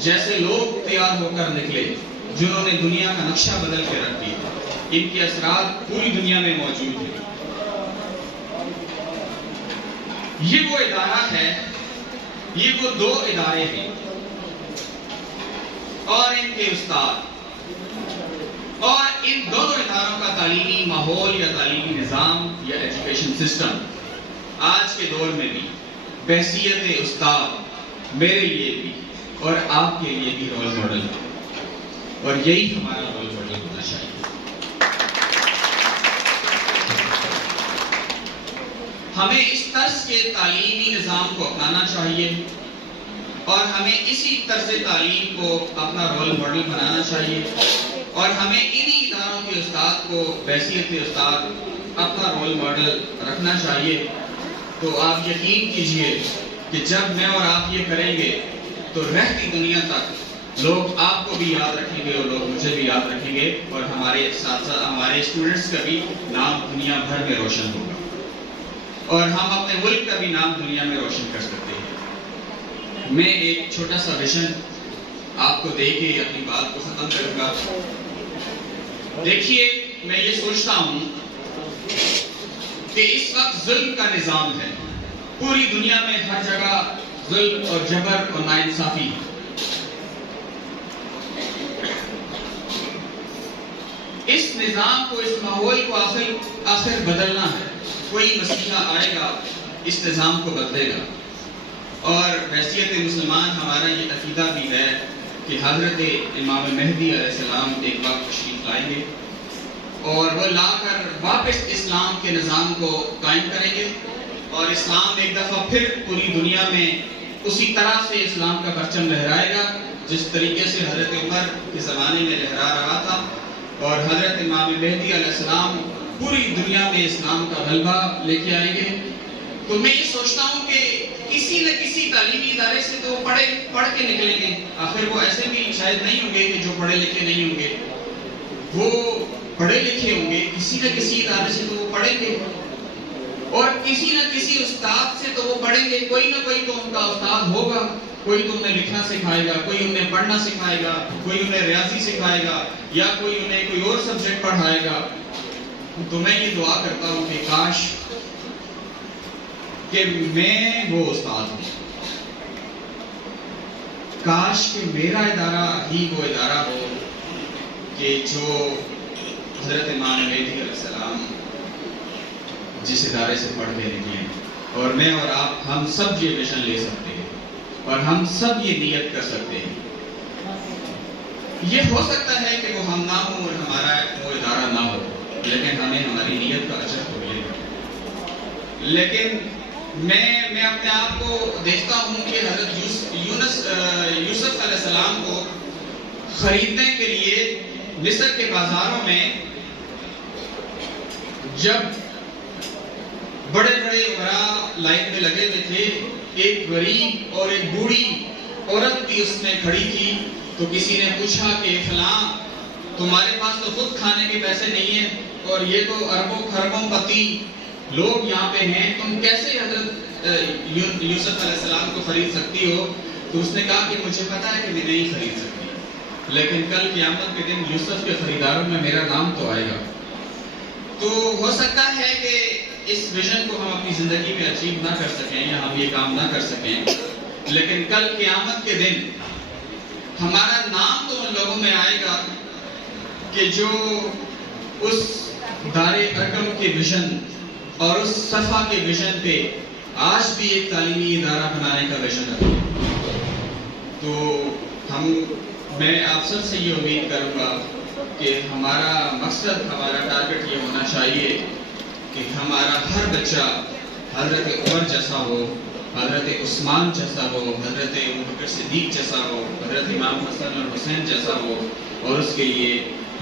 جیسے لوگ تیار ہو کر نکلے جنہوں نے دنیا کا نقشہ بدل کے رکھ دیا. ان کے اثرات پوری دنیا میں موجود ہیں. یہ وہ ادارہ ہے، یہ وہ دو ادارے ہیں اور ان کے استاد، اور ان دونوں اداروں کا تعلیمی ماحول یا تعلیمی نظام یا ایجوکیشن سسٹم آج کے دور میں بھی بحیثیت استاد میرے لیے بھی اور آپ کے لیے بھی رول ماڈل ہے، اور یہی ہمارا رول ماڈل ہونا چاہیے. ہمیں اس طرز کے تعلیمی نظام کو اپنانا چاہیے اور ہمیں اسی طرز تعلیم کو اپنا رول ماڈل بنانا چاہیے، اور ہمیں انہی اداروں کے استاد کو بحیثیت استاد اپنا رول ماڈل رکھنا چاہیے. تو آپ یقین کیجئے کہ جب میں اور آپ یہ کریں گے تو رہتی دنیا تک لوگ آپ کو بھی یاد رکھیں گے اور لوگ مجھے بھی یاد رکھیں گے، اور ہمارے ساتھ ساتھ ہمارے اسٹوڈنٹس کا بھی نام دنیا بھر میں روشن ہوگا، اور ہم اپنے ملک کا بھی نام دنیا میں روشن کر سکتے ہیں. میں ایک چھوٹا سا ویژن آپ کو دے کے اپنی بات کو ختم کروں گا. دیکھیے، میں یہ سوچتا ہوں کہ اس وقت ظلم کا نظام ہے، پوری دنیا میں ہر جگہ ظلم اور جبر اور ناانصافی ہے. اس نظام کو، اس ماحول کو آخر بدلنا ہے. کوئی مسیحا آئے گا، اس نظام کو بدلے گا، اور بحیثیت مسلمان ہمارا یہ عقیدہ بھی ہے کہ حضرت امام مہدی علیہ السلام ایک وقت تشریف لائیں گے اور وہ لا کر واپس اسلام کے نظام کو قائم کریں گے، اور اسلام ایک دفعہ پھر پوری دنیا میں اسی طرح سے اسلام کا پرچم لہرائے گا جس طریقے سے حضرت عمر کے زمانے میں لہرا رہا تھا، اور حضرت امام مہدی علیہ السلام پوری دنیا میں اسلام کا غلبہ لے کے آئیں گے. تو میں یہ سوچتا ہوں کہ کسی نہ کسی تعلیمی ادارے سے تو پڑھ کے نکلیں گے. آخر وہ ایسے بھی شاید نہیں ہوں گے کہ جو پڑھے لکھے نہیں ہوں گے، وہ پڑھے لکھے ہوں گے. کسی نہ کسی ادارے سے تو وہ پڑھیں گے، اور کسی نہ کسی استاد سے تو وہ پڑھیں گے. کوئی نہ کوئی تو ان کا استاد ہوگا. کوئی تو انہیں لکھنا سکھائے گا، کوئی انہیں پڑھنا سکھائے گا، کوئی انہیں ریاضی سکھائے گا، یا کوئی انہیں کوئی اور سبجیکٹ پڑھائے گا. تو میں یہ دعا کرتا ہوں کہ کاش کہ میں وہ استاد ہوں، کاش کہ میرا ادارہ ہی وہ ادارہ ہو کہ جو حضرت امام مہدی علیہ السلام جس ادارے سے پڑھ کے نکلے، اور میں اور آپ ہم سب یہ ویژن لے سکتے ہیں اور ہم سب یہ نیت کر سکتے ہیں. یہ ہو سکتا ہے کہ وہ ہم نہ ہوں اور ہمارا وہ ادارہ نہ ہو، لیکن ہمیں ہماری نیت کا اجر تو ملے گا. لیکن میں اپنے آپ کو دیکھتا ہوں کہ حضرت یوسف علیہ السلام کو خریدنے کے لیے مصر کے بازاروں میں جب بڑے بڑے عمراء لائن میں لگے ہوئے تھے، ایک غریب اور ایک بوڑھی عورت بھی اس میں کھڑی تھی. تو کسی نے پوچھا کہ فلاں، تمہارے پاس تو خود کھانے کے پیسے نہیں ہیں اور یہ تو اربوں خربوں پتی لوگ یہاں پہ ہیں، تم کیسے حضرت یوسف علیہ السلام کو خرید سکتی ہو؟ تو اس نے کہا کہ مجھے پتا ہے کہ میں نہیں خرید سکتی، لیکن کل قیامت کے دن یوسف کے خریداروں میں میرا نام تو آئے گا. تو ہو سکتا ہے کہ اس ویژن کو ہم اپنی زندگی میں اچیو نہ کر سکیں یا ہم یہ کام نہ کر سکیں، لیکن کل قیامت کے دن ہمارا نام تو ان لوگوں میں آئے گا کہ جو اس دار ارقم کے ویژن اور اس صفا کے ویژن پہ آج بھی ایک تعلیمی ادارہ بنانے کا ویژن رکھتے ہیں. تو میں آپ سب سے یہ امید کروں گا کہ ہمارا مقصد، ہمارا ٹارگٹ یہ ہونا چاہیے کہ ہمارا ہر بچہ حضرت عمر جیسا ہو، حضرت عثمان جیسا ہو، حضرت ابوبکر صدیق جیسا ہو، حضرت امام حسن اور حسین جیسا ہو. اور اس کے لیے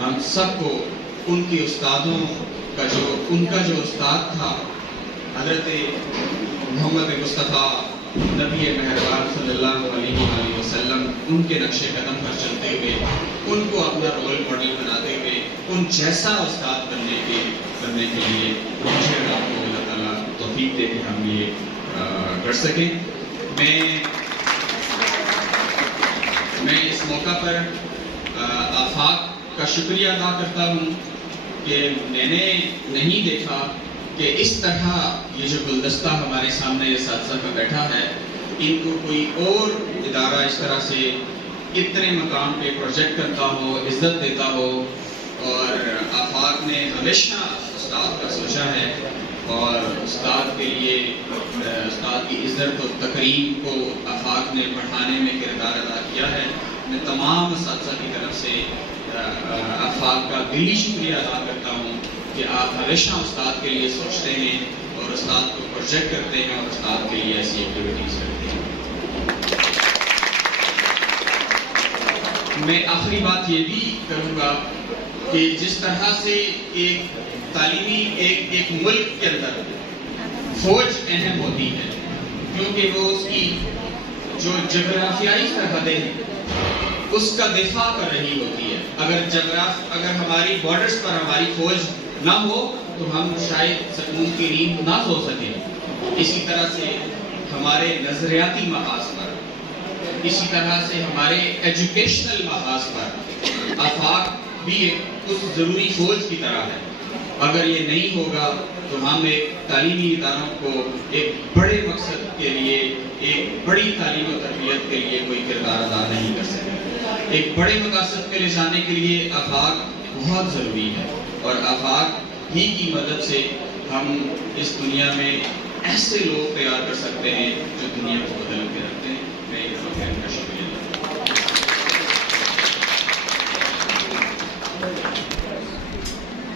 ہم سب کو ان کے استادوں کا ان کا جو استاد تھا حضرت محمد مصطفیٰ نبی مہربان صلی اللہ علیہ وآلہ وسلم، ان کے نقش قدم پر چلتے ہوئے، ان کو اپنا رول ماڈل بناتے ہوئے، ان جیسا استاد بننے کے لیے مجھے آپ کو اللہ تعالیٰ توفیق دے کے ہم یہ کر سکیں. میں اس موقع پر آفاق کا شکریہ ادا کرتا ہوں کہ میں نے نہیں دیکھا کہ اس طرح یہ جو گلدستہ ہمارے سامنے اساتذہ کا بیٹھا ہے، ان کو کوئی اور ادارہ اس طرح سے اتنے مقام پہ پروجیکٹ کرتا ہو، عزت دیتا ہو. اور آفاق نے ہمیشہ استاد کا سوچا ہے اور استاد کے لیے استاد کی عزت و تکریم کو آفاق نے بڑھانے میں کردار ادا کیا ہے. میں تمام اساتذہ کی طرف سے آفاق کا دلی شکریہ ادا کرتا ہوں کہ آپ ہمیشہ استاد کے لیے سوچتے ہیں اور استاد کو پروجیکٹ کرتے ہیں اور استاد کے لیے ایسی ایکٹیویٹیز کرتے ہیں. میں آخری بات یہ بھی کروں گا کہ جس طرح سے ایک تعلیمی ایک ملک کے اندر فوج اہم ہوتی ہے کیونکہ وہ اس کی جو جغرافیائی سرحدیں ہیں اس کا دفاع کر رہی ہوتی ہے. اگر ہماری بارڈرز پر ہماری فوج نہ ہو تو ہم شاید سکون کی نیند نہ سو سکیں. اسی طرح سے ہمارے نظریاتی محاذ پر، اسی طرح سے ہمارے ایجوکیشنل محاذ پر آفاق بھی اس ضروری فوج کی طرح ہے. اگر یہ نہیں ہوگا تو ہم ایک تعلیمی اداروں کو ایک بڑے مقصد کے لیے، ایک بڑی تعلیم و تربیت کے لیے کوئی کردار ادا نہیں کر سکتے. ایک بڑے مقاصد پہ لے جانے کے لیے آفاق بہت ضروری ہے اور آفاق ہی کی مدد سے ہم اس دنیا میں ایسے لوگ تیار کر سکتے ہیں جو دنیا کو بدل کے رکھتے ہیں. میں